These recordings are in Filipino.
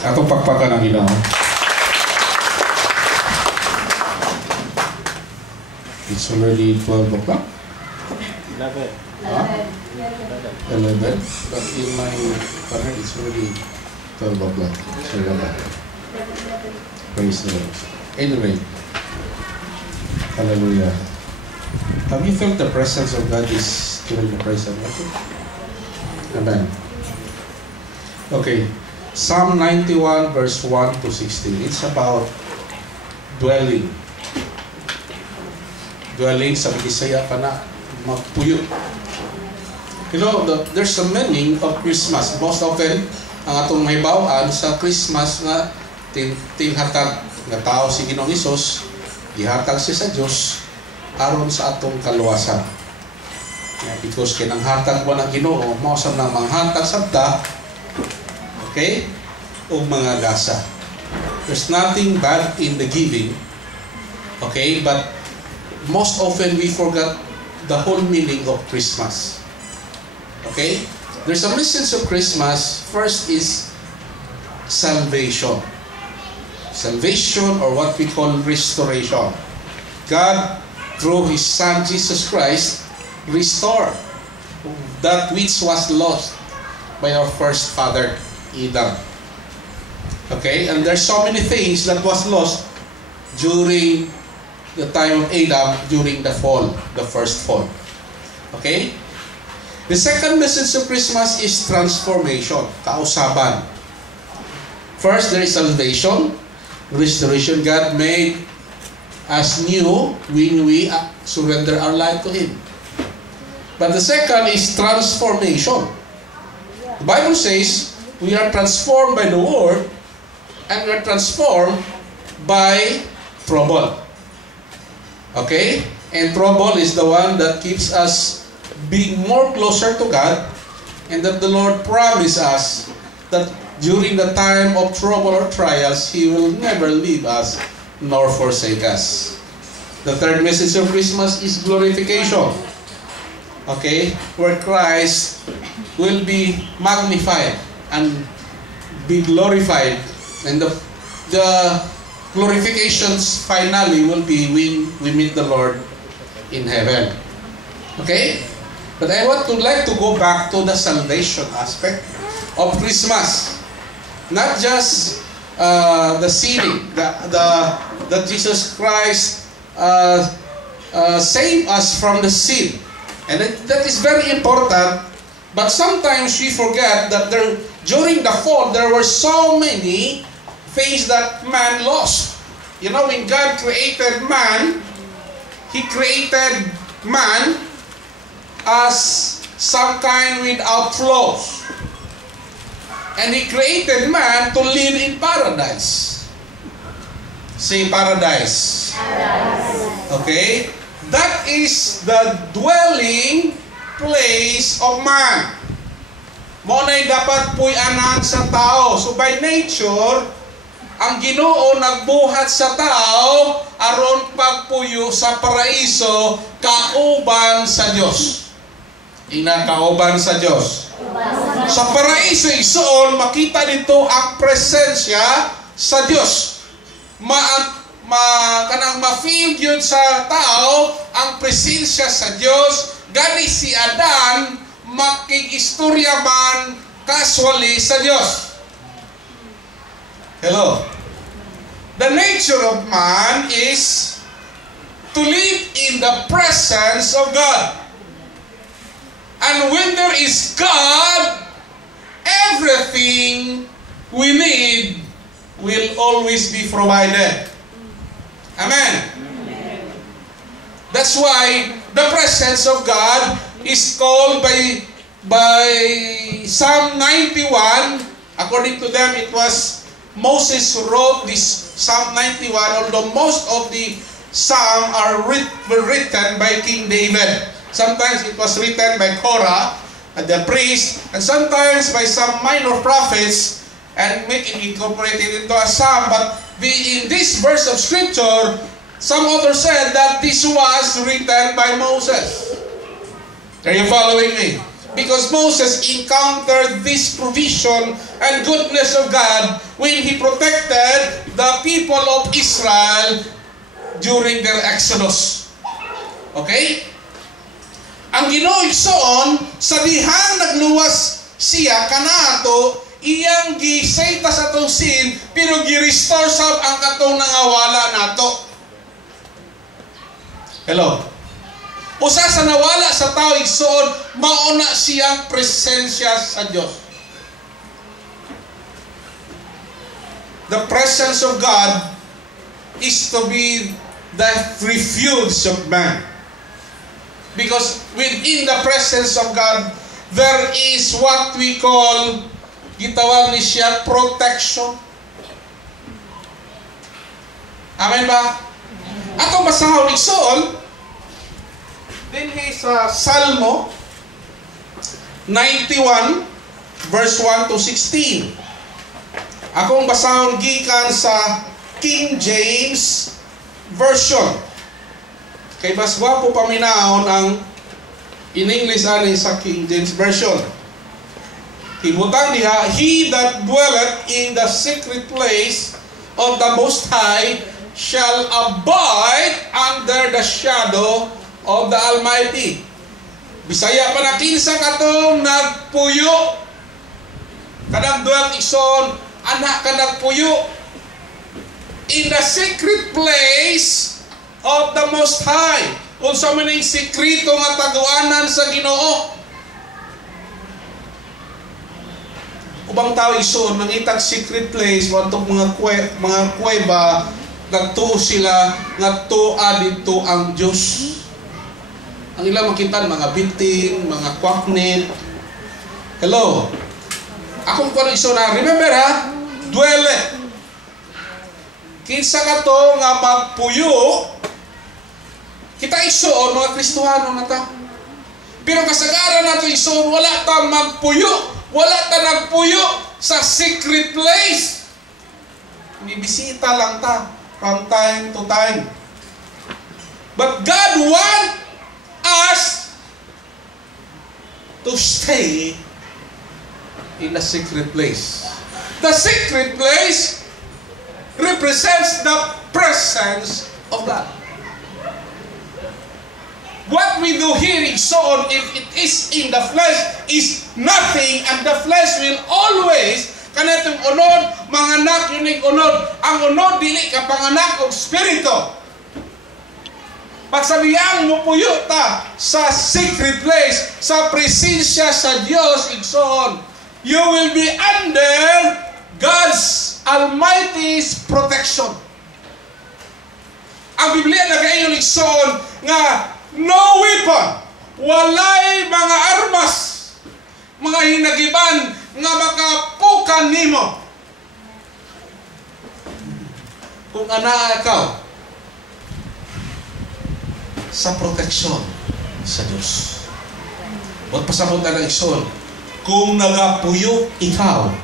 Atong pakpakan ang Ginoo. It's already 12 o'clock. 11. Huh? 11. But in my panel, it's already 12 o'clock. Sorry about that. Praise the Lord. Anyway, hallelujah. Have you felt the presence of God is during the praise and worship? Amen. Okay. Psalm 91 verse 1 to 16. It's about dwelling. Dwelling sa Bisaya pa na magpuyo. You know, there's a meaning of Christmas. Most often, ang atong mahibawaan sa Christmas nga tinghatag nga tao si Ginoong Hesus, ihatag siya sa Dios aron sa atong kaluwasan. Because kinanghatag mo ng Ginoo, mao sa nang manghatag sabta, okay, o mga gasa. There's nothing bad in the giving, okay, but most often we forgot the whole meaning of Christmas. Okay? There's a message of Christmas. First is salvation. Salvation, or what we call restoration. God, through His Son Jesus Christ, restored that which was lost by our first father, Adam. Okay? And there's so many things that was lost during the time of Adam, during the fall, the first fall. Okay? The second message of Christmas is transformation, kausaban. First, there is salvation, restoration. God made us new when we surrender our life to Him. But the second is transformation. The Bible says we are transformed by the Word, and we are transformed by trouble. Okay? And trouble is the one that keeps us being more closer to God, and that the Lord promised us that during the time of trouble or trials, He will never leave us nor forsake us. The third message of Christmas is glorification. Okay? Where Christ will be magnified and be glorified, and the glorifications finally will be when we meet the Lord in heaven. Okay? But I would like to go back to the salvation aspect of Christmas. Not just the sealing, that Jesus Christ saved us from the sin. And that is very important. But sometimes we forget that during the fall, there were so many things that man lost. You know, when God created man, He created man as some kind without flaws. And He created man to live in paradise. Say paradise. Okay? That is the dwelling place of man. Mo na'y dapat puy-anan sa tao. So by nature, ang Ginoo nagbuhat sa tao aron pagpuyo sa paraiso kauban sa Dios. Kauban sa Dios. Sa paraiso igsoon makita dito ang presensya sa Dios. Kanang ma-feel yun sa tao ang presensya sa Dios. Gani si Adan makigistorya man casually sa Dios. Hello. The nature of man is to live in the presence of God. And when there is God, everything we need will always be provided. Amen. That's why the presence of God is called by Psalm 91. According to them, it was Moses who wrote this Psalm 91, although most of the Psalm were written by King David. Sometimes it was written by Korah, the priest, and sometimes by some minor prophets, and incorporated into a Psalm. But in this verse of Scripture, some authors said that this was written by Moses. Are you following me? Because Moses encountered this provision and goodness of God when he protected the people of Israel during their exodus. Okay? Ang Ginoo igsoon sa dihang nagluwas siya kanato iyang gisayta sa atong sin pero gi-restore sab ang katong nangawala nato. Hello. Usa sa nawala sa tao igsoon mauna siyang presensya sa Dios. The presence of God is to be the refuge of man. Because within the presence of God, there is what we call, gitawag ni siya, protection. Amen ba? Atong basahon igsoon, dinhi sa Salmo 91, verse 1 to 16. Akong basahon gikan sa King James Version. Kay mas gwapo paminahon ang in English ani sa King James Version. Ibutang diha, he that dwelleth in the secret place of the Most High shall abide under the shadow of the Almighty. Bisaya pa na kinsa katong nagpuyo. Kadang duwag igsoon, anak ka nagpuyo. In the secret place of the Most High. Unsa man ning sekrito nga taguanan sa Ginoo. Ubang tao igsoon mangitag secret place wantong mga kuweba nagtuo sila nga tuwa dito ang Dios. Ang ilang makitan mga binting, mga kwaknit. Hello. Akong kuno igsoon na remember ha, dwelle. Kinsa ka to nga magpuyo, kita igsoon mga Kristohano na ta. Pero kasagaran nato igsoon wala ta magpuyo, wala ta nagpuyo sa secret place. Bibisita lang ta from time to time. But God wants us to stay in the secret place. The secret place represents the presence of God. What we do here in Son, if it is in the flesh, is nothing, and the flesh will always kanatong unod, manganak yunig unod. Ang unod dili ka panganak og spirito. Pagsabihang mo puyo ta sa secret place, sa presensya sa Dios igsoon, you will be under God's Almighty's protection. Ang Biblia nagaingon igsoon nga no weapon, walay mga armas, mga hinagiban nga makapukan nimo. Kung ana ikaw sa proteksyon sa Diyos. Ba't pasabot na igsoon? Kung nagapuyo ikaw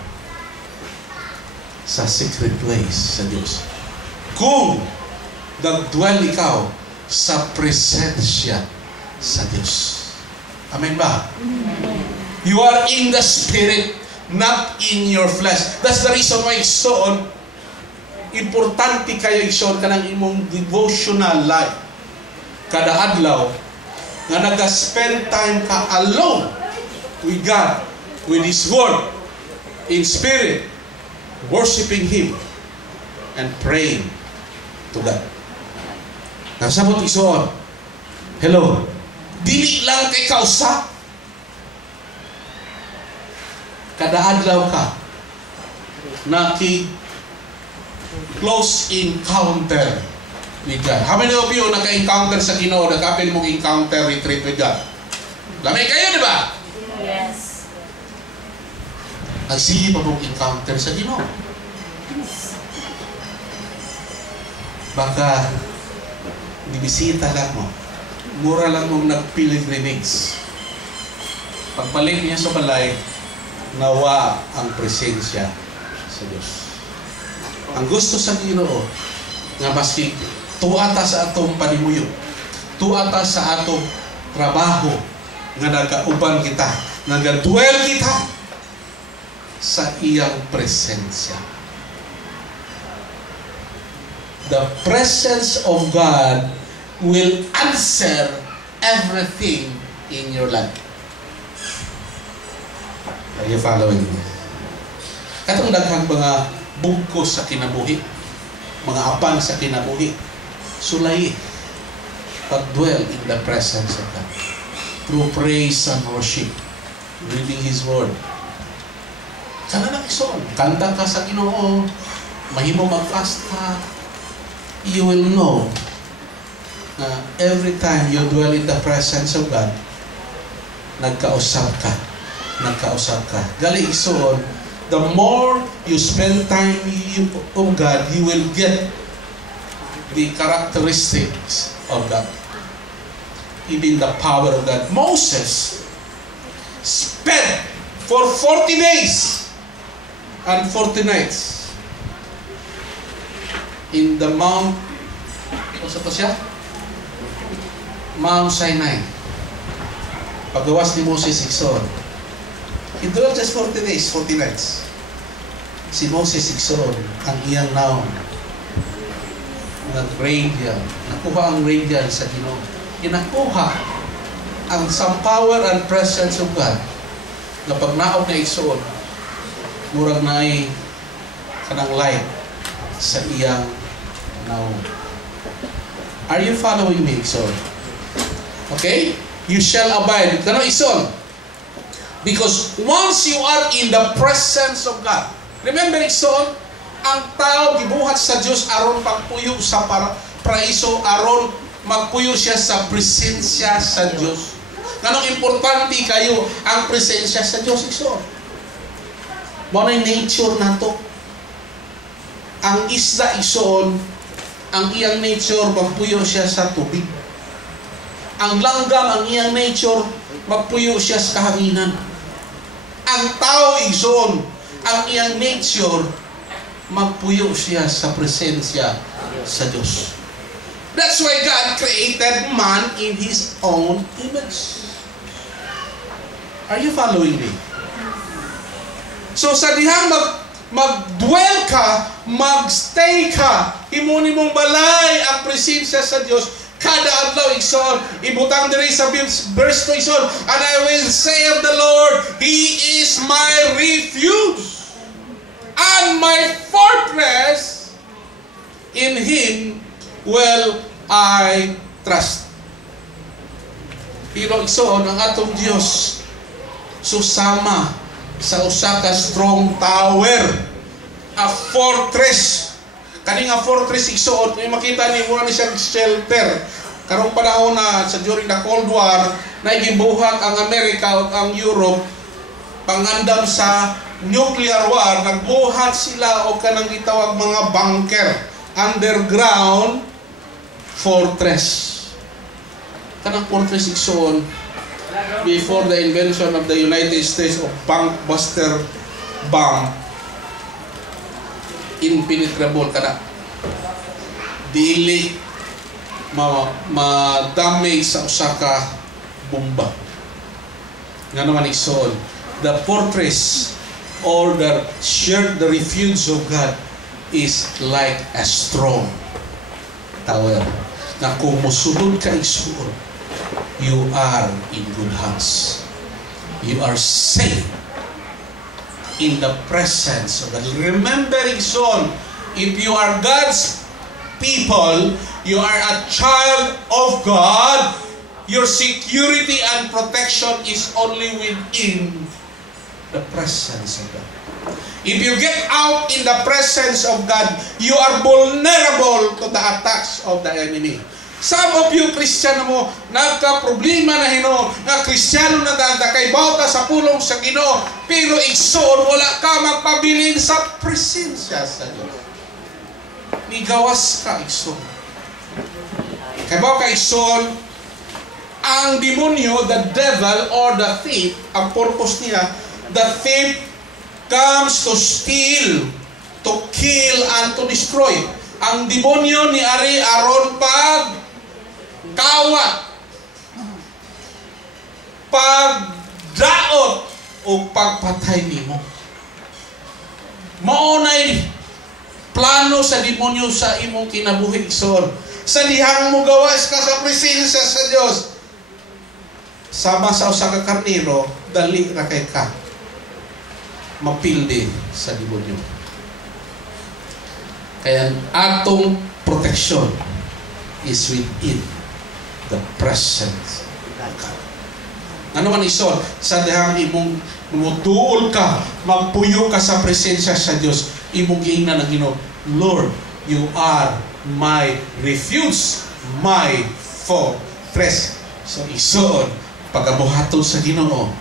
sa secret place sa Diyos. Kung nagdwell ikaw sa presensya sa Diyos. Amen ba? You are in the Spirit, not in your flesh. That's the reason why igsoon, importante kayo igsoon kanang imong devotional life. Kada adlaw nga nag-spend time ka alone with God, with His Word, in spirit, worshiping Him, and praying to God. Nasabot igsoon, hello, dili lang kay kausa. Kada adlaw ka close encounter with God. How many of you naka-encounter sa Ginoo, nagkapin mong encounter retreat with God? Lamay kayo, di ba? Yes. Nagsige pa mong encounter sa Ginoo. Baka bibisita lang mo. Mura lang mong nag-pilgrimage. Pagpalit niya sa balay, nawa ang presensya sa Diyos. Ang gusto sa Ginoo nga maski tuata sa atong panimuyo, tuata sa atong trabaho nga nagauban kita, nagadwell kita sa iyang presensya. The presence of God will answer everything in your life. Are you following me? Katong daghang mga bugkos sa kinabuhi, mga apan sa kinabuhi, sulay pag-dwell in the presence of God through praise and worship, reading His Word. Sana na ison, kanta ka sa Ginoo, mahimo mag-fast ka, you will know na every time you dwell in the presence of God, nagkausap ka. Gali ison, the more you spend time of God, you will get the characteristics of God. Even the power of God. Moses spent for 40 days and 40 nights in the Mount, ano pa siya? Mount Sinai. Pagawas ni Moses Ikson. He dwelled just 40 days, 40 nights. Si Moses Ikson, ang iyang naon, nag-radiant. Nakuha ang radiant sa Ginoo. Inakuha ang some power and presence of God na pagnaog na Ikson, murag na ay kanang light sa iyang naon. Are you following me, Ikson? Okay? You shall abide. Kano Ikson? Because once you are in the presence of God, remember Ikson, ang tao gibuhat sa Diyos aron pagpuyo sa paraiso, aron magpuyo siya sa presensya sa Diyos. Kanong importante kayo ang presensya sa Diyos, Ikson. Mo na nature nato. Ang isda, Ikson, ang iyang nature magpuyo siya sa tubig. Ang langgam, ang iyang nature magpuyo siya sa kahanginan. Ang tao, Ikson, ang iyang nature magpuyo siya sa presensya sa Diyos. That's why God created man in His own image. Are you following me? So sa dihang mag-dwell ka, mag-stay ka, imuni mong balay ang presensya sa Diyos, kada adlaw, Ikson, ibutang diri sa verse 2, Ikson, and I will say of the Lord, He is my refuge and my fortress, in Him will I trust. Pero Ikson, ang atong Diyos susama sa usa ka strong tower, a fortress. Kani nga fortress Ikson, may makita ni mura ni siyang shelter. Karong panahon na sa during the Cold War, naigibuhat ang Amerika at ang Europe pangandam sa nuclear war, nagbuhat sila o kanang gitawag mga bunker, underground fortress. Kanang fortress Ikson, before the invention of the United States of bunkbuster bomb, impenetrable kana. Dili ma-damage sa usa ka bomba. Nga naman Ikson, the fortress or the refuge of God is like a strong tower. Na kung musulod ka Ikson, you are in good hands. You are safe in the presence of God. Remember, Ikson, if you are God's people, you are a child of God, your security and protection is only within the presence of God. If you get out in the presence of God, you are vulnerable to the attacks of the enemy. Some of you, Kristiyano mo, nagka-problema na hino, na Kristiyano na kay bauta sa pulong sa Ginoo, pero Ikson, wala ka magpabilin sa presensya sa Diyos. Nigawas ka, Ikson. Kay bauta ka, Ikson, ang demonyo, the devil or the thief, ang purpose niya, the thief comes to steal, to kill, and to destroy. Ang demonyo ni Ari aron pag kawat, pagdaot, o pagpatay nimo. Maunay plano sa demonyo sa imong kinabuhi igsoon. Sa dihang mo gawas ka sa presensya sa Dios, sama sa usa ka karnero, dali ra kay ka mapildi sa demonyo. Kaya atong protection is within the presence of God. Ano man ison, sa dihang imong mutuol ka, magpuyo ka sa presensya sa Dios, imong giingnan ang Ginoo, Lord, you are my refuge, my fortress. So ison, pagabuhaton sa Ginoo,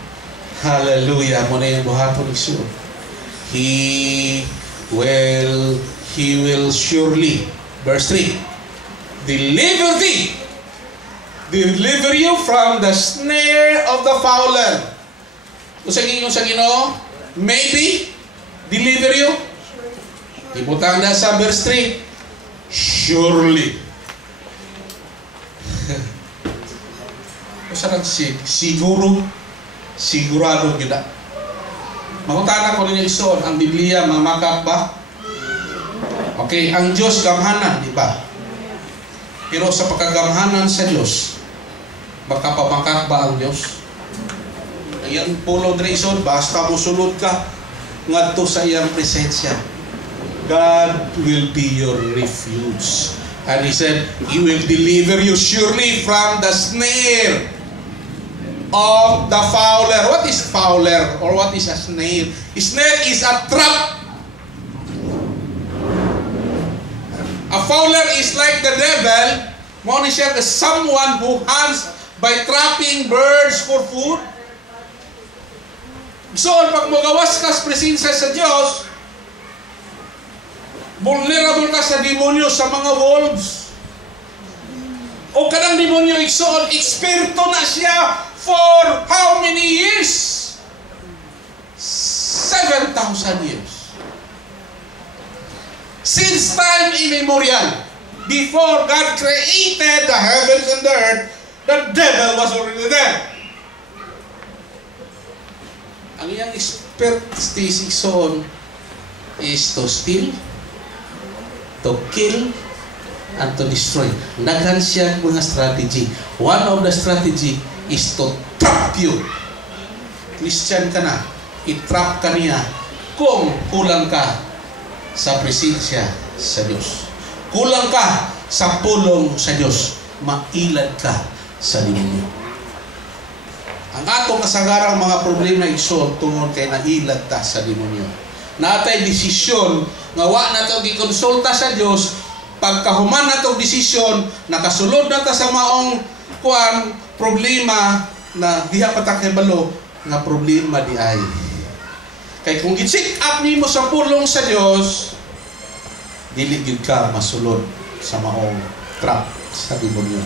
hallelujah, mo na yung buhaton igsoon. He will surely, verse 3, deliver you from the snare of the fowler. Usag inyo sa Ginoo, maybe deliver you. Ibutang na sa verse 3, surely. Usag siguro, sigurado gina. Mangutana ko ninyo isoon, ang Biblia mamakap ba? Okay, ang Diyos gamhanan, di ba? Pero sa pagkagamhanan sa Diyos, baka pamakak ba ang Diyos? Ayan pulo reason, basta musulod ka ngadto sa iyang presensya. God will be your refuge. And He said, He will deliver you surely from the snare of the fowler. What is fowler? Or what is a snare? A snare is a trap. A fowler is like the devil. Monisha is someone who hunts by trapping birds for food. So, pag magawas ka sa presensya sa Diyos, vulnerable ka sa demonyo, sa mga wolves. O kanang demonyo igsoon, eksperto na siya for how many years? 7,000 years. Since time immemorial, before God created the heavens and the earth, the devil was already there. Ang iyang expertise igsoon is to steal, to kill, and to destroy. Naghan siya mga strategy. One of the strategy is to trap you. Christian ka na, i-trap ka niya kung kulang ka sa presensya sa Diyos. Kulang ka sa pulong sa Diyos. Mailad ka sa demonyo. Ang atong kasagarang mga problema igsoon tungod kay nailad ta sa demonyo. Natay desisyon nga wa nato gikonsulta sa Dios, pagkahuman nato desisyon, nakasulod na ta sa maong problema na diha pa ta kay balo nga problema di ay. Kay kung gi-check up nimo sa pulong sa Dios, dili gyud ka masulod sa maong trap sa demonyo.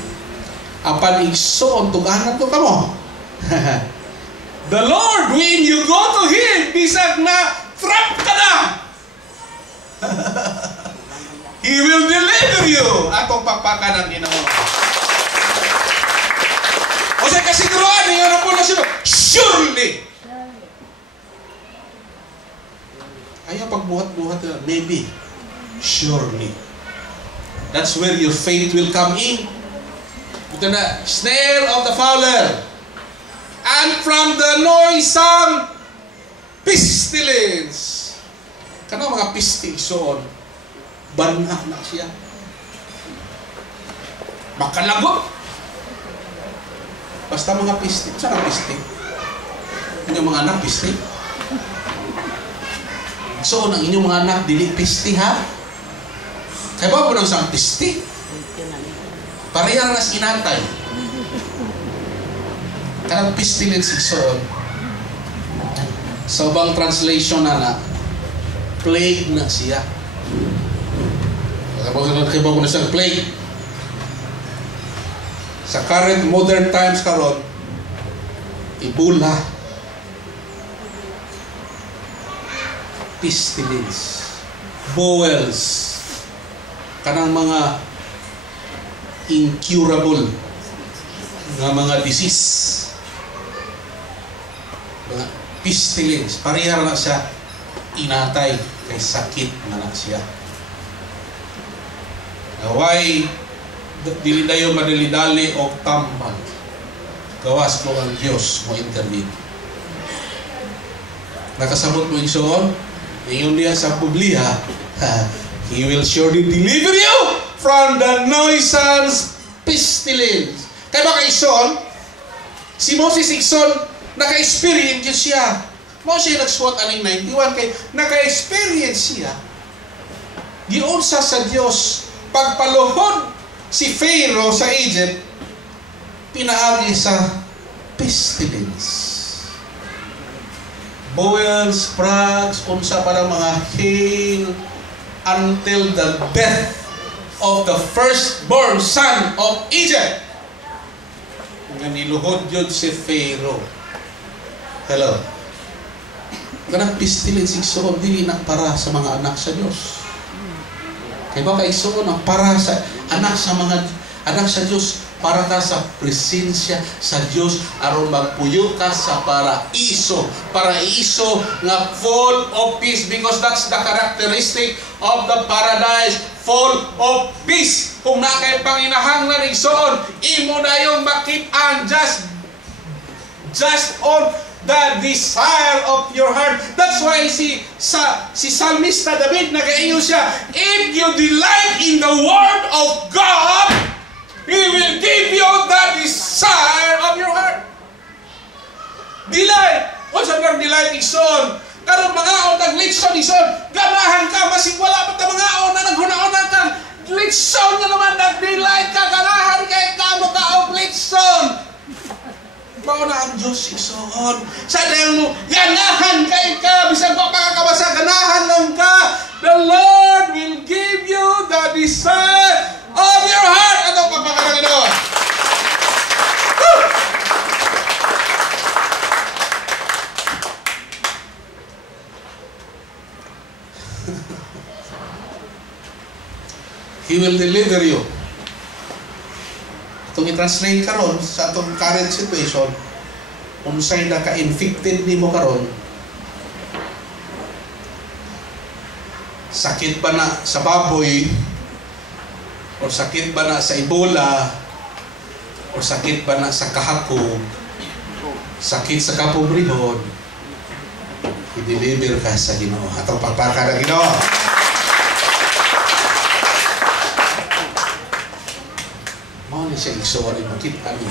Apan igsoon tuganan to kamo. The Lord, when you go to Him, bisag na trap ka na, He will deliver you. Atong pagpakan ng Ginoo. O sa kasiguruan niyo na po na siya, surely. Ayaw pagbuhat-buhat na, maybe, surely. That's where your faith will come in. Ito na, snare of the fowler. And from the noisome pestilence. Kanang mga pistingson, banha na siya. Makalagot. Basta mga pisting. Saan ang pisting? Inyong mga anak, pisting? So, ang inyong mga anak, dili pisti ha? Kaya ba po nang isang pisti? Parehang nas inantay. Kanang pestilence igsoon. Sa ubang translation na plague na siya. Kaya ba ko na siyang plague? Sa current modern times karon, Ebola, pestilence, bowels, kanang mga incurable nga mga disease. pestilence. Parihar na siya inatay kay sakit na siya. Naway dili dayo madali-dali o tambal. Gawas ko ang Diyos mo intervene. Nakasabot mo igsoon, ingon niya sa Biblia, He will surely deliver you from the noisome pestilence. Kaya baka igsoon, si Moses igsoon, naka-experience siya. Moses nagsuot aning 91 kay naka-experience siya. Giunsa sa Dios pagpaluhod si Pharaoh sa Egypt, pinaagi sa pestilence. Boils, frogs, unsa para mga hail, until the death of the firstborn son of Egypt. Nga niluhod yun si Pharaoh. Hello. Ganang pestilence igsoon dili na para sa mga anak sa Dios. Kaya baka igsoon ang para sa anak sa Dios, para ka sa presensya sa Dios aron magpuyo ka sa paraiso nga full of peace, because that's the characteristic of the paradise, full of peace. Kung na kay panginahanglan igsoon, imo na yung makit-an just on the desire of your heart. That's why si Psalmista David nagaingon siya, if you delight in the word of God, He will give you the desire of your heart. Delight. What's ang delight igsoon? Karon mga on nag-litson igsoon, ganahan ka masig wala pa ta mga on na naghuna-una ka. Litson nga naman nag-delight ka, ganahan kay kamo ka og litson. Mao na ang Dios igsoon. Sa dayang mo ganahan kay ka bisan pa pakakabasa, ganahan lang ka. The Lord will give you the desire of your heart. Ato papakalagan doon. He will deliver you. Itong i-translate karon sa atong current situation, unsay naka-infected nimo karon, sakit ba na sa baboy, o sakit ba na sa Ebola, o sakit ba na sa kahakog, sakit sa kapobrehon, i-deliver ka sa Ginoo. Atong pagpaka na Ginoo. Mao ni siya igsoon, makita niyo.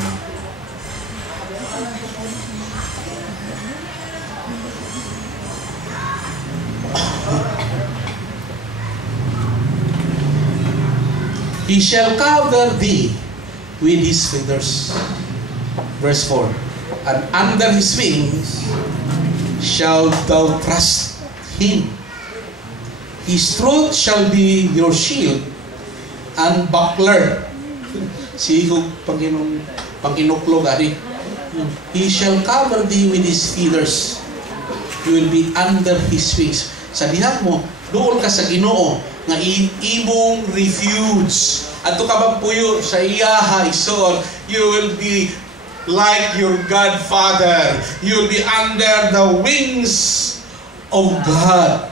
He shall cover thee with his feathers. Verse 4. And under his wings shalt thou trust him. His truth shall be your shield and buckler. Sihog Panginuklog ani. He shall cover thee with his feathers. You will be under his wings. Sa diha mo, doon ka sa Ginoo nga imong refuge. Adto ka magpuyo sa iya igsoon, you will be like your Godfather. You will be under the wings of God.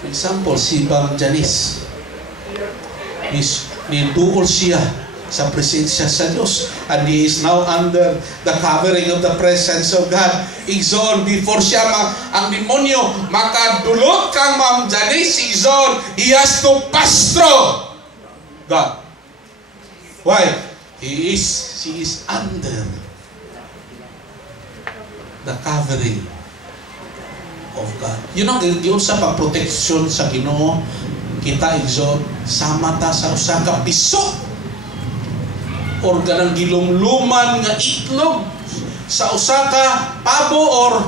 For example, si Bang Janice, niduol siya sa presensya sa Diyos, and he is now under the covering of the presence of God. Igsoon, before siya ang demonyo makadulot kang Ma'am Janice, igsoon, he has to pastro God. Why? She is under the covering of God. You know, yung sa pag-protection sa Ginoo, kita igsoon, sama ta sa usa ka piso or ganang gilumluman nga itlog sa usa ka pabo or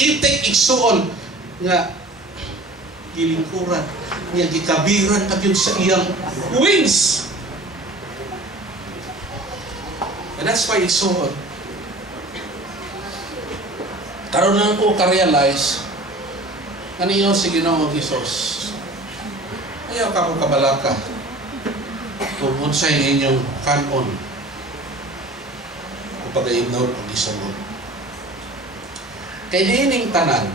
itik igsoon nga gilingkuran nga gikabiran pagyud sa iyang wings. And that's why igsoon, karon lang ko ka-realize kaniyo si Ginoong Hesus. Ayaw ka mo kabalaka kung unsay inyong kanon, pag-iinod o isunod. Kay diining tanan,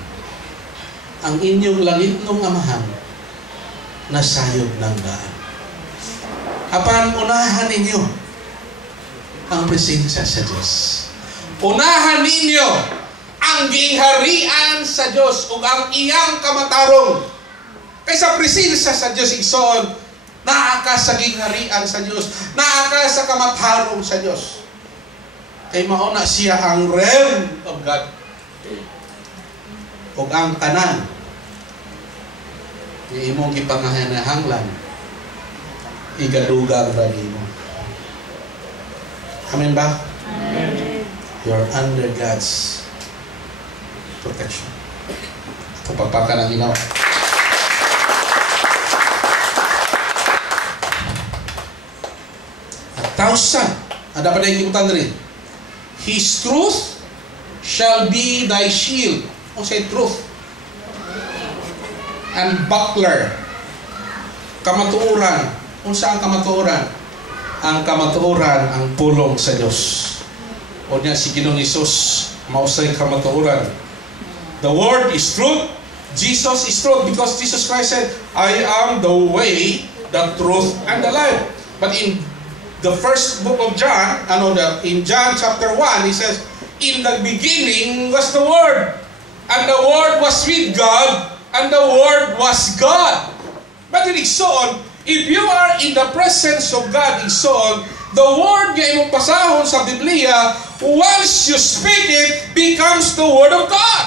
ang inyong langit nung amahan, nasayod ng daan. Apan unahan ninyo ang presensya sa Diyos. Unahan ninyo ang gingharian sa Diyos ug ang iyang kamatarong. Kaysa presensya sa Diyos igsoon, naa ka sa gingharian sa Diyos, naa ka sa kamatarong sa Diyos. Kay mauna siya ang realm of God. Ug ang tanan ni imong gipangahanahanglan igadugang ra nimo. Amen ba? Amen. You're under God's protection. Kapagpaka ng ginawa. A thousand. Ada pa na ikimutan rin. His truth shall be thy shield. O say truth. And buckler. Kamatuoran. Unsa ang kamatuoran? Ang kamatuoran ang pulong sa Diyos. O niya si Ginoong Hesus mausay kamatuoran. The word is truth. Jesus is truth because Jesus Christ said, I am the way, the truth, and the life. But in the first book of John, in John chapter 1, he says, in the beginning was the Word, and the Word was with God, and the Word was God. But in igsoon, if you are in the presence of God, igsoon, the Word nga imong pasahon sa Biblia, once you speak it, becomes the Word of God.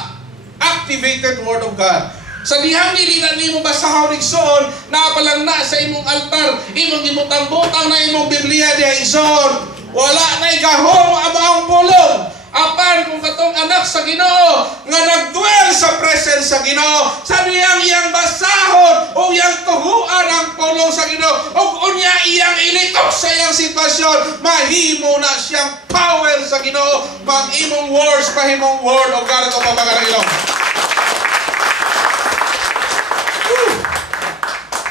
Activated Word of God. Sa dihang dili na nimo basahon igsoon, napalang na sa imong altar, imong gimutang-butang na imong Biblia diha igsoon. Wala na igahong amang pulong. Apan kung katong anak sa Ginoo nga nagdwell sa presence sa Ginoo, sa diyang iyang basahon o iyang tuhuan ang pulong sa Ginoo o unya iyang ilitok sa iyang sitwasyon, mahimo na siyang power sa Ginoo. Mag-imong words, mahimong word o God o pagkakarangilong.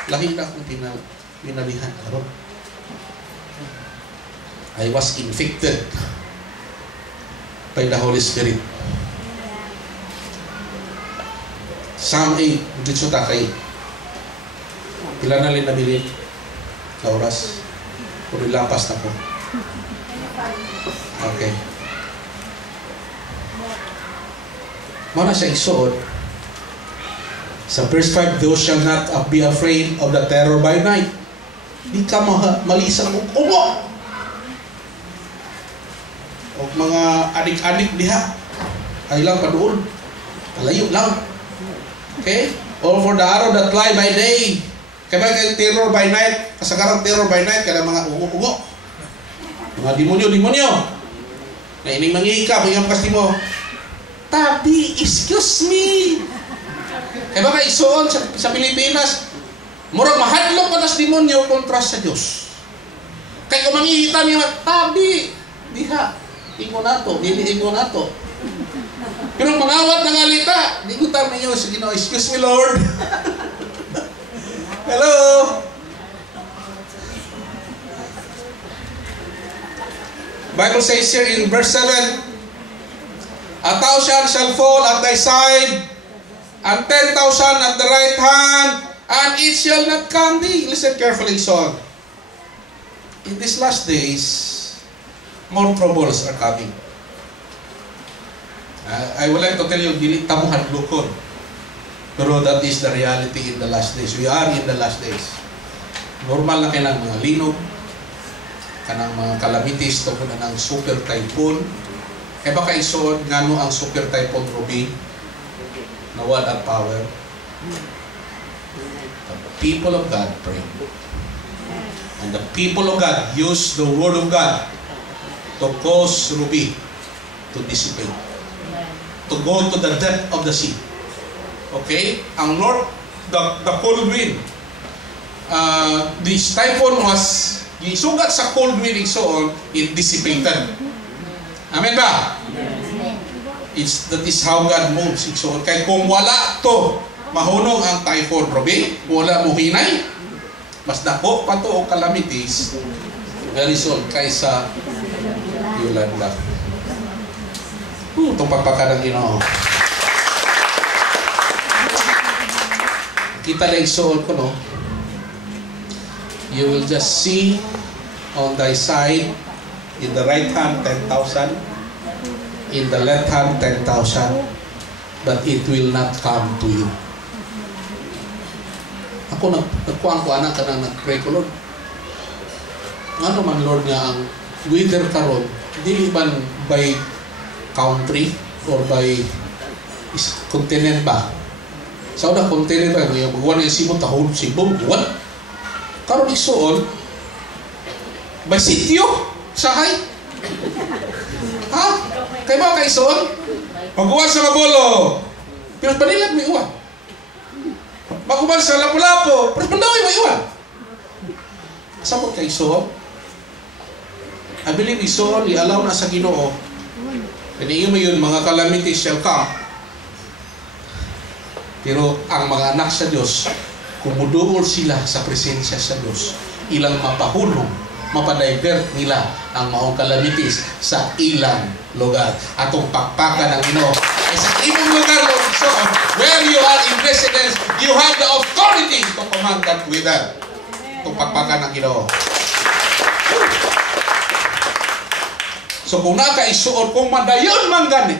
Lahi na akong pinalihan karon. I was infected by the Holy Spirit. Psalm 8, dito ta kay pila na rin nabilin na oras. Puro lapas na po. Okay. Muna siya isuot. Sa verse 5, thou shall not be afraid of the terror by night. Di ka malisang mong umo. O mga adik-adik diha, ay lang padoon. Palayo lang. Okay? Or for the arrow that fly by day. Kaya kay terror by night, kasagarang terror by night, kaya mga ugo-ugo. Mga demonyo-demonyo. Na ining mangika, mga kasi mo, tabi, excuse me. Kaya baka isuon sa Pilipinas, murag mahadlok ka nas demonyo kontra sa Diyos. Kaya kung mangihita niya, tabi, diha. Ingo nato, dili ingo nato. Pero mangawat ng alita, di ko tama nyo sa Ginoo, excuse me Lord. Hello. Bible says here in verse 7, 1,000 shall fall at thy side, and 10,000 at the right hand, and it shall not come thee. Listen carefully, son. In these last days, more troubles are coming. I would like to tell you, dili tamuhan lukon. Pero that is the reality in the last days. We are in the last days. Normal na kailang mga linog, kanang mga calamities, tungkol na ng super typhoon. Kaya baka isuod ngano ang super typhoon Ruby na what at power. The people of God pray. And the people of God use the word of God to cause Ruby to dissipate, to go to the depth of the sea. Okay? Ang north, the cold wind, this typhoon was gisugat sa cold wind so it dissipated. Amen ba? That is how God moves. So, kaya kung wala to, mahunong ang typhoon, Ruby, wala mo hinay, mas dako pa to o calamities, very soon kaysa Yolanda. Itong pagpaka ng Ginoo. Kita na isuot ko, no? You will just see on thy side, in the right hand, 10,000. In the left hand, 10,000. But it will not come to you. Ako nagkuhaan ko anak ka na nag-pray ko, Lord. Ano man, Lord, nga ang wither karon, dili man by country or by continent ba? Sa una continent ba? May buwan yung Cebu, tahon Cebu, buwan. Karon isuon, by sityo, sahay. Ha? Kaya ba kayo isuon? Mag-uwan sa Mabolo. Pero banilag may uwan. Mag-uwan sa Lapu-Lapu. Pero bandawi may uwan. Sabot kayo isuon? I believe isuon, i-allow na sa Ginoo. Kaniyo mo yun, mga calamities shall come. Pero ang mga anak sa Diyos, kung muduol sila sa presensya sa Diyos, ilang mapahulong, mapadivert nila ang maong calamities sa ilang lugar. Atong pakpakan ng Ginoo. Ay sa ilang lugar, Lord, so where you are in residence, you have the authority to command that wither. Itong pakpakan ng Ginoo. So kung naka-isuon, kung madayon man gani,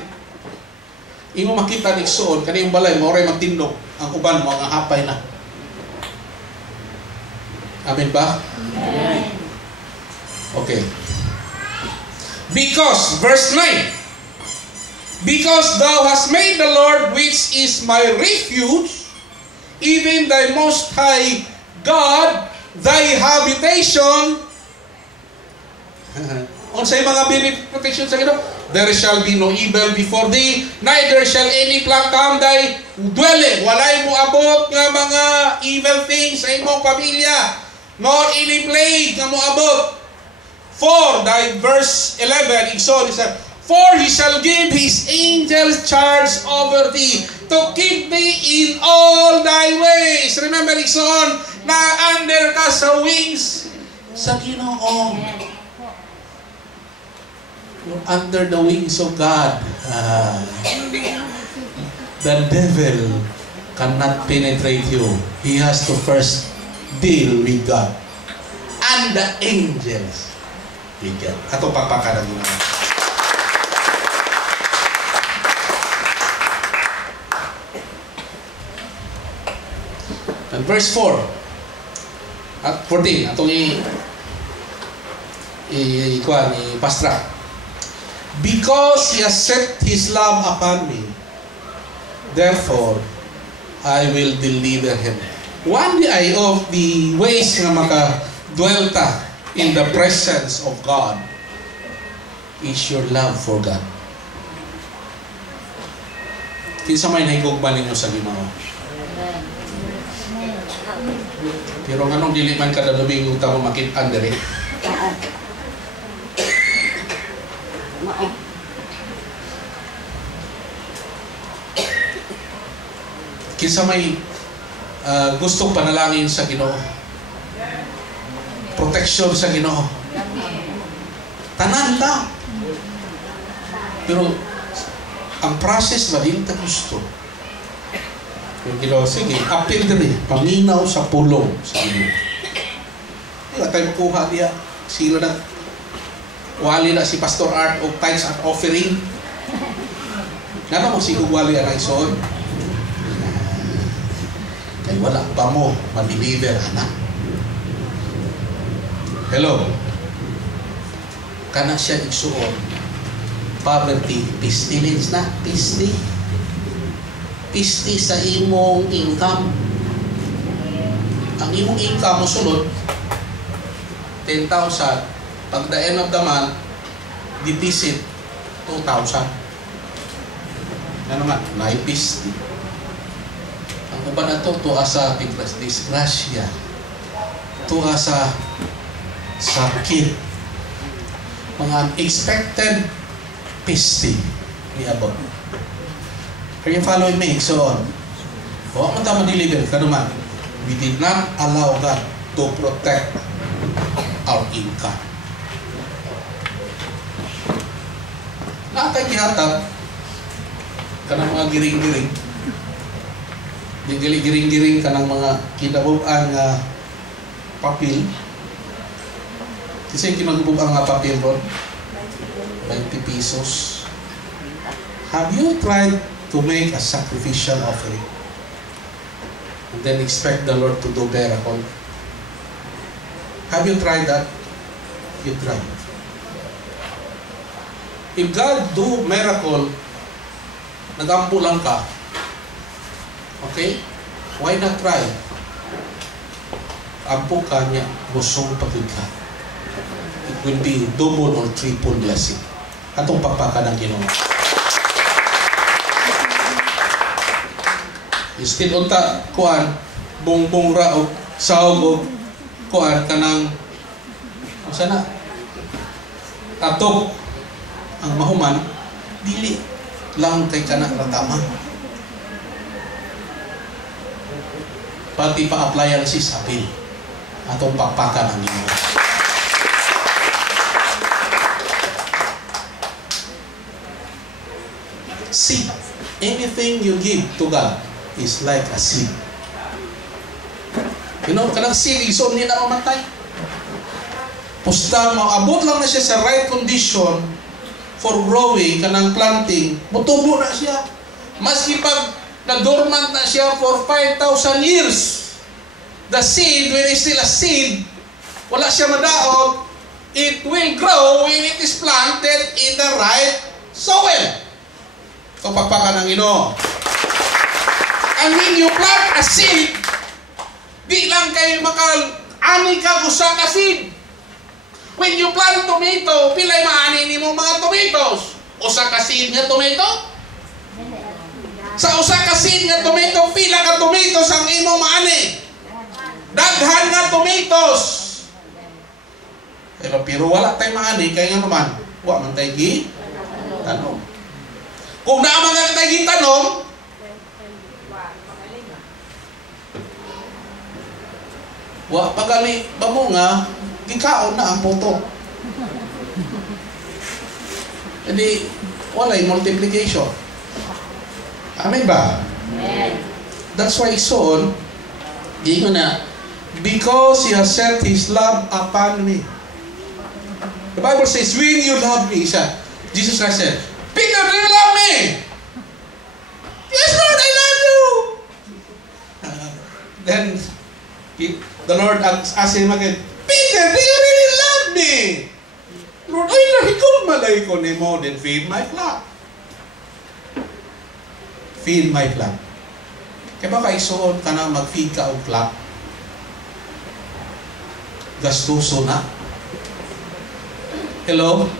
imo makita ni isuon, kaniyong balay, maoray magtindog, ang uban mo, ang hapay na. Amen ba? Amen. Okay. Because, verse 9, because thou hast made the Lord, which is my refuge, even thy most high God, thy habitation, unsay mga protection sa Ginoo? There shall be no evil before thee, neither shall any plague come thy dwelling. Walay mo abot nga mga evil things sa imong pamilya, nor any plague nga mo abot. For thy verse 11, igsoon isa, for he shall give his angels charge over thee, to keep thee in all thy ways. Remember, igsoon, na under ka sa wings sa Ginoo. Under the wings of God. The devil cannot penetrate you. He has to first deal with God and the angels with God. Ato pagpakaran mo. And verse 4 at 14 atong i-pastra. Because he has set his love upon me, therefore I will deliver him. One of the ways na makadwell ta in the presence of God is your love for God. Kinsa may nahigugman ninyo sa Ginoo? Pero nganong dili man kada Domingo ta mo makit-an diri? Kinsa may gustong panalangin sa Ginoo, protection sa Ginoo, tanan ta. Pero ang process ba din ta gusto? Yung Ginoo, sige, appeal diri, paminaw sa pulong sa Ginoo. Wala tayo makuha diya. Sila na wali na si Pastor Art o tithes and offering. Nga mo si wali na ison. Kaya wala pa mo ma-deliver, anak. Hello. Kana siya igsuon. Poverty, pestilence na. Pisti sa imong income. Ang imong income mo sunod, 10,000. Pag the end of the month, deficit 2,000. Ano naman? Naipisti. Ang uban na ito, tuwa sa disgrasya. Tuwa sa sakit. Mga unexpected pisti. Iabot. Are you following me? So on. Huwag mo tayo ma-deliver. Kanuman, we did not allow God to protect our income. Nakakagihatag, kanang mga giring-giring. Di giring-giring kanang mga kinabuan nga papel. Kasi kinabuan nga papel ron, 20 pesos. Have you tried to make a sacrificial offering and then expect the Lord to do miracle? Have you tried that? You tried. If God do miracle, nagampo lang ka, okay? Why not try? Ampo ka niya, busong pagod ka. It will be double or triple blessing. Atong pagpaka ng Ginoo. Instead unta kuan bongbong ra og sahog og kuan kanang sana atop ang mahuman dili lang kay kana ratama. Pati pa-applyan si Sabil atong pagpaka ng Ginoo. Seed. Anything you give to God is like a seed. You know, kanang seed, iso niya na mamatay. Pusta, maabot lang na siya sa right condition for growing, kanang planting, mutubo na siya. Maski pag na-dormant na siya for 5,000 years, the seed, when it's still a seed, wala siya madaot, it will grow when it is planted in the right soil. So, pagpaka ng Ginoo. And when you plant a seed, di lang kayo makal-ani ka usa ka seed. When you plant tomato, pilay maani ni mo mga tomatoes? Usa ka seed nga tomato? Sa usa ka seed nga tomato, pila ka tomatoes ang imo maani? Daghan nga tomatoes. Pero wala tayo maani, kaya nga naman, wa man tayo tanong. Kung naman nga tayo gitanong, wa pagali bamunga, gikaon na ang puto. Jadi walay multiplication. Amen ba? Amen. That's why son, gingon na, because He has set His love upon me. The Bible says, when you love me, Jesus Christ said, Peter, do you love me? Yes, Lord, I love you. Then the Lord asked him again, Peter, do you really love me? Lord, ay nahikong malay ko ni mo, then feed my flock. Feed my flock. Kaya ba kaisuon ka na mag-feed ka o flock? Gastuso na. Hello?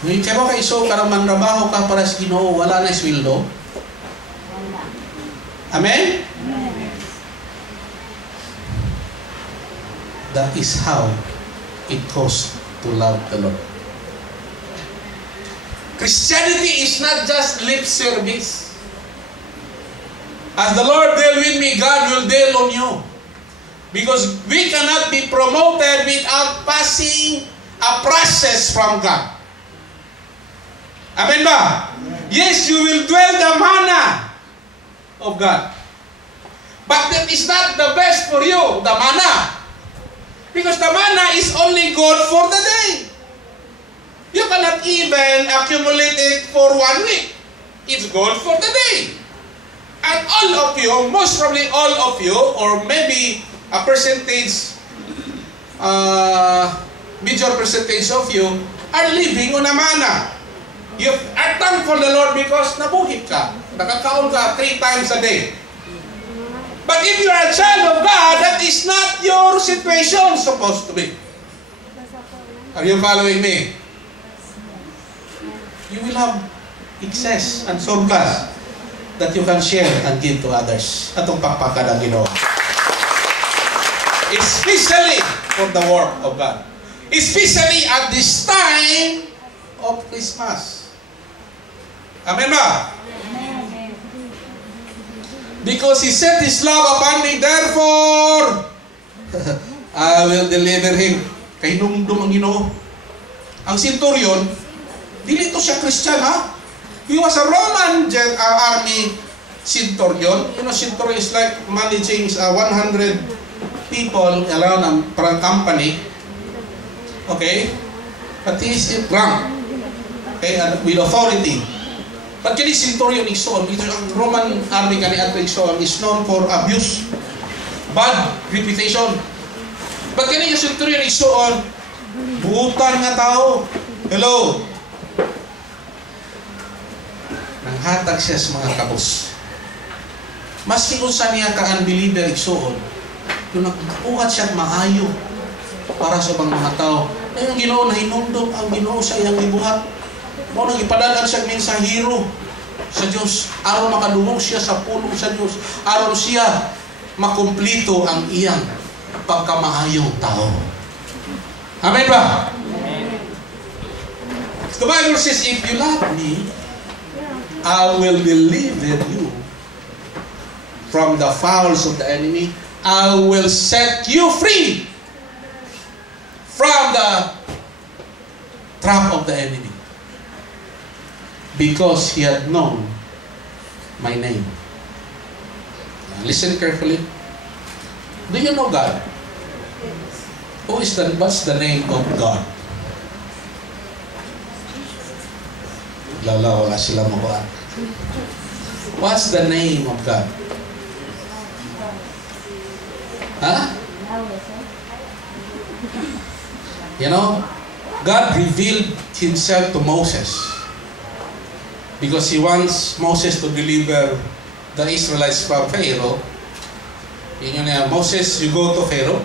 Kaya ba kaisuon ka na manrabaho ka para sa Ginoo, wala na sweldo? Amen? That is how it costs to love the Lord. Christianity is not just lip service. As the Lord deal with me, God will deal on you. Because we cannot be promoted without passing a process from God. Amen ba? Yes, you will dwell the manna of God. But that is not the best for you, the manna. Because the manna is only good for the day. You cannot even accumulate it for 1 week. It's good for the day. And all of you, most probably all of you, or maybe a percentage, major percentage of you, are living on a manna. You are thankful the Lord because nabuhit ka. Nakakaon ka 3 times a day. But if you are a child of God, that is not your situation supposed to be. Are you following me? You will have excess and surplus that you can share and give to others. Atong pakpaka ng Ginoo. Especially for the work of God. Especially at this time of Christmas. Amen ba? Because He set His love upon me, therefore I will deliver him. Kay nungdum ang Ginoo. Ang centurion, dili to siya Christian ha? He was a Roman army centurion. You know, centurion is like managing 100 people around a company. Okay? But he is in rank. Okay? And with authority. But kini centurion igsoon, because ang Roman army kani ato igsoon is known for abuse, bad reputation. But kini yung centurion igsoon, buutan nga tao. Hello. Nanghatag siya sa mga kabos. Maski kung saan niya ka-unbeliever igsoon, yung nagbuhat siya maayo para sa mga tao. Ay, ang Ginoo na hinundog, ang Ginoo sa iyang ibuhat. Mo nang ipadalan siya mensahero sa Diyos, aron makadungog siya sa pulong sa Diyos, aron siya makumplito ang iyang pagkamaayong tao. Amen ba? The Bible says, if you love me, I will deliver you from the fowls of the enemy. I will set you free from the trap of the enemy. Because he had known my name. Listen carefully. Do you know God? What's the name of God? Lala, wala sila makuha. What's the name of God? Huh? You know, God revealed Himself to Moses because He wants Moses to deliver the Israelites from Pharaoh. Yun yun, Moses, you go to Pharaoh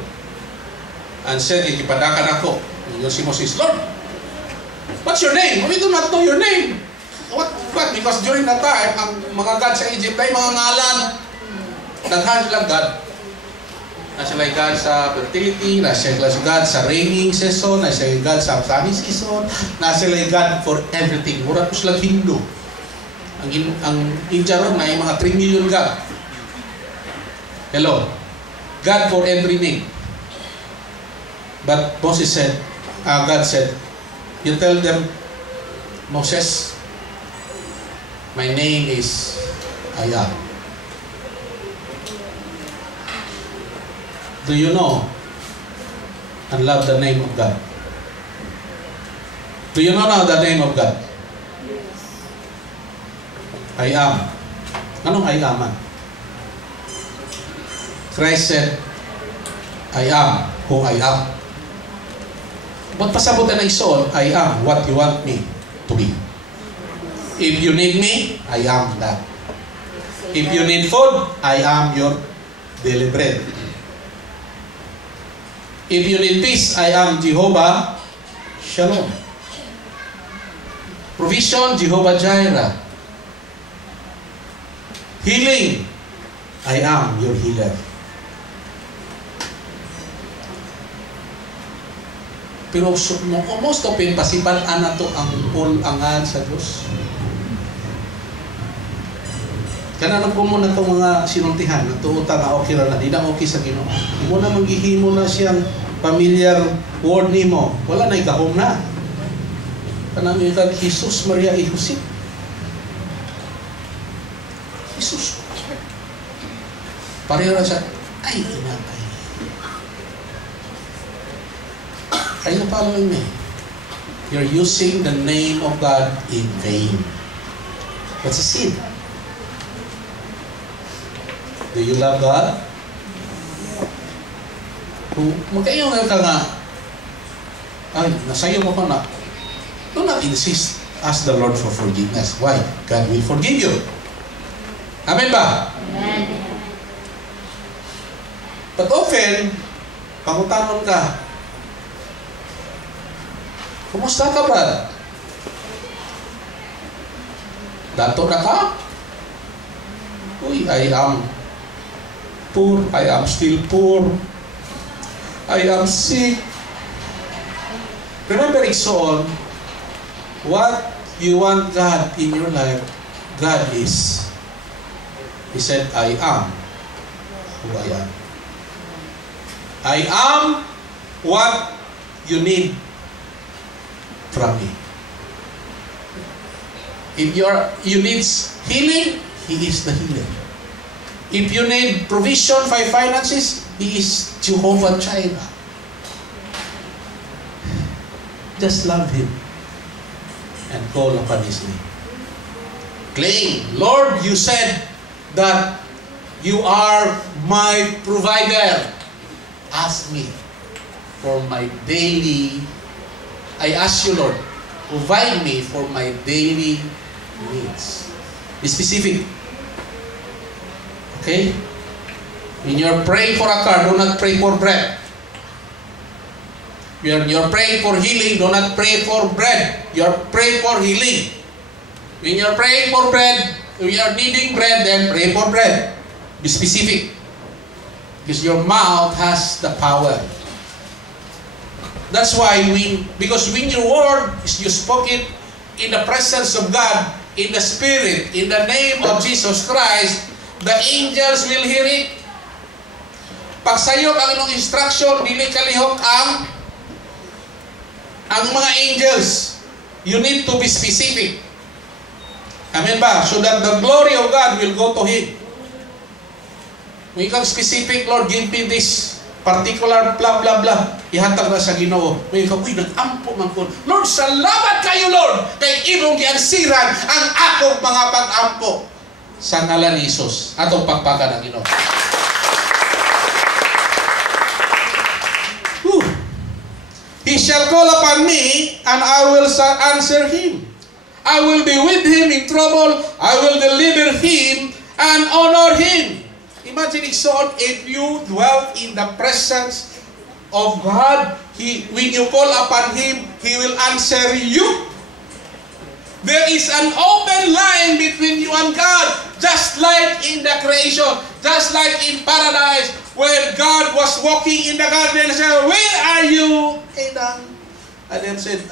and said, ikipadakan ako. Yun si Moses, Lord, what's your name? We do not know your name. What? Because during that time, ang mga God sa Egypt ay mga ngalan. Naghan sila God. Nasa like God sa fertility, nasa like God sa raining season, nasa like God sa sunny season, nasa like God for everything. Mura po silang Hindu. Ang India ron, may mga 3 million God. Hello. God for every name. But Moses said, God said, you tell them, Moses, my name is I am. Do you know and love the name of God? Do you know now the name of God? I am. Anong I am? Christ said, I am who I am. Ba't pasabot na isoon, I am what you want me to be. If you need me, I am that. If you need food, I am your daily bread. If you need peace, I am Jehovah Shalom. Provision, Jehovah Jireh. Healing, I am your healer. Pero most of it, pasipan-an na to ang pulangan sa Diyos. Kananong ko muna itong mga sinuntihan, natuuta na okay na, di na okay sa Ginoo. Di mo na maghihimo na siyang familiar word ni mo. Wala na ikahom na. Kanang ikan, Jesus, Maria, y Jose. Jesus. Pareho na siya, ay, inatay. Are you following me? You're using the name of God in vain. That's a sin. Do you love God? Kung magkayo ka nga, ay, nasayo mo ka na, do not insist. Ask the Lord for forgiveness. Why? God will forgive you. Amen ba? Amen. But often, pangutanon ka, kumusta ka ba? Dato na ka? Uy, I am poor. I am still poor. I am sick. Remember, Iksoon, what you want God in your life, God is. He said, I am who I am. I am what you need from me. If you need healing, He is the healer. If you need provision for finances, He is Jehovah Jireh. Just love Him and call upon His name. Claim, Lord, you said that you are my provider. Ask me for my daily. I ask you, Lord, provide me for my daily needs. Be specific. Okay? When you're praying for a car, do not pray for bread. When you're praying for healing, do not pray for bread. You're praying for healing. When you're praying for bread, when you're needing bread, then pray for bread. Be specific. Because your mouth has the power. That's why because when your word, you spoke it in the presence of God, in the Spirit, in the name of Jesus Christ, the angels will hear it. Pag sayop ang inyong instruction, dili kalihok ang mga angels. You need to be specific. Amen ba? So that the glory of God will go to Him. When you specific, Lord, give me this particular blah blah blah. Ihatag na sa Ginoo. May uy, nag-ampo man ko. Lord, salamat kayo, Lord, kay imong giansiran ang akong mga pag-ampo sa ngalan ni Jesus. Atong pagpaka ng Ginoo. He shall call upon me, and I will answer him. I will be with him in trouble. I will deliver him and honor him. Imagine it, so if you dwell in the presence of God, when you call upon Him, He will answer you. There is an open line between you and God, just like in the creation, just like in paradise, when God was walking in the garden and said, "Where are you, Adam?" Adam said,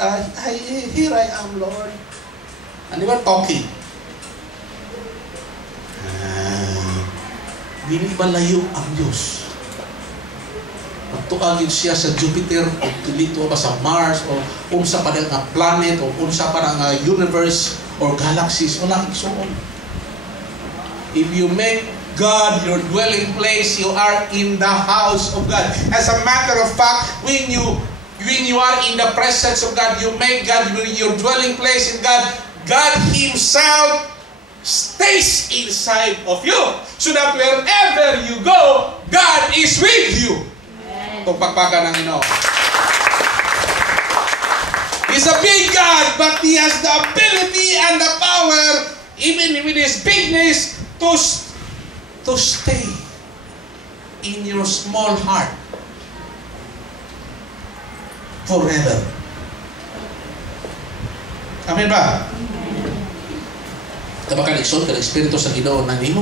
"Here I am, Lord." And they were talking. Dili malayo ang Diyos. Magtuagin siya sa Jupiter, o dito ba sa Mars, o unsa pa nga planet, o unsa pa nga universe, or galaxies, wala kang suon. If you make God your dwelling place, you are in the house of God. As a matter of fact, when you are in the presence of God, you make God your dwelling place in God. God Himself stays inside of you, so that wherever you go, God is with you. Pagpakpakan ng Ginoo. He's a big God, but He has the ability and the power, even with His bigness, to stay in your small heart forever. Amen ba? Kapag kalikson, espiritu sa Ginoo na nimo,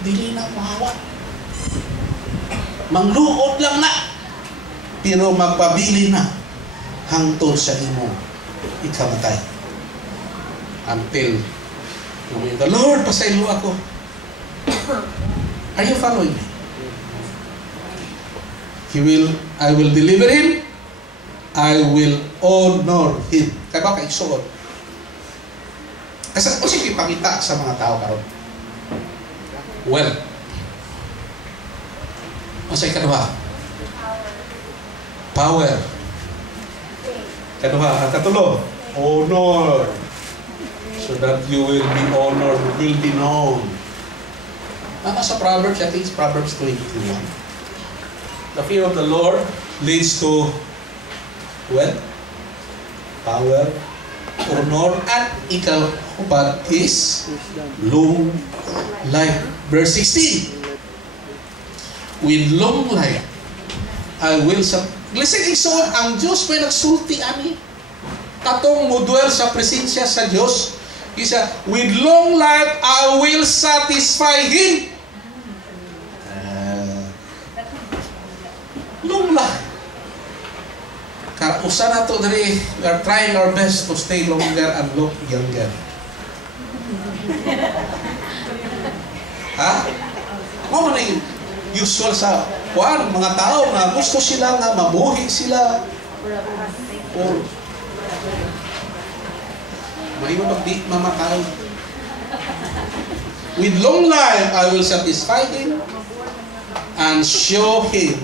dili na mahawa. Mangluod lang na, pero magpabili na hangtod sa imo ikamatay. Until the Lord, pasaylo ako. Are you following me? I will deliver him. I will honor him. Kaya ba kaigsoon? Kasi kung sige ipakita sa mga tao karon. Well, masay kaduha. Power. Kaduha. Ang katulo, honor. So that you will be honored, will be known. Sa Proverbs, I think it's Proverbs 21. The fear of the Lord leads to wealth, power, honor, at ikaw is long life. Verse 16. With long life, I will listen, igsoon, ang Diyos may nagsulti ani. Katong mudwell sa presensya sa Diyos. Isa, with long life, I will satisfy him. Long life. Usa na to diri, we are trying our best to stay longer and look younger. Ha? Mo man yung usual sa mga tao na gusto sila nga mabuhi sila. Or Mahimo pag di mamatay. With long life, I will satisfy him and show him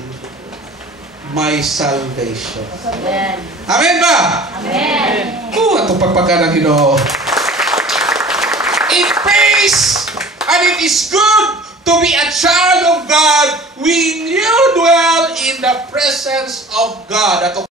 my salvation. Amen. Amen ba? Amen. Ato pagpagka ng Ginoo. It pays and it is good to be a child of God when you dwell in the presence of God. Ato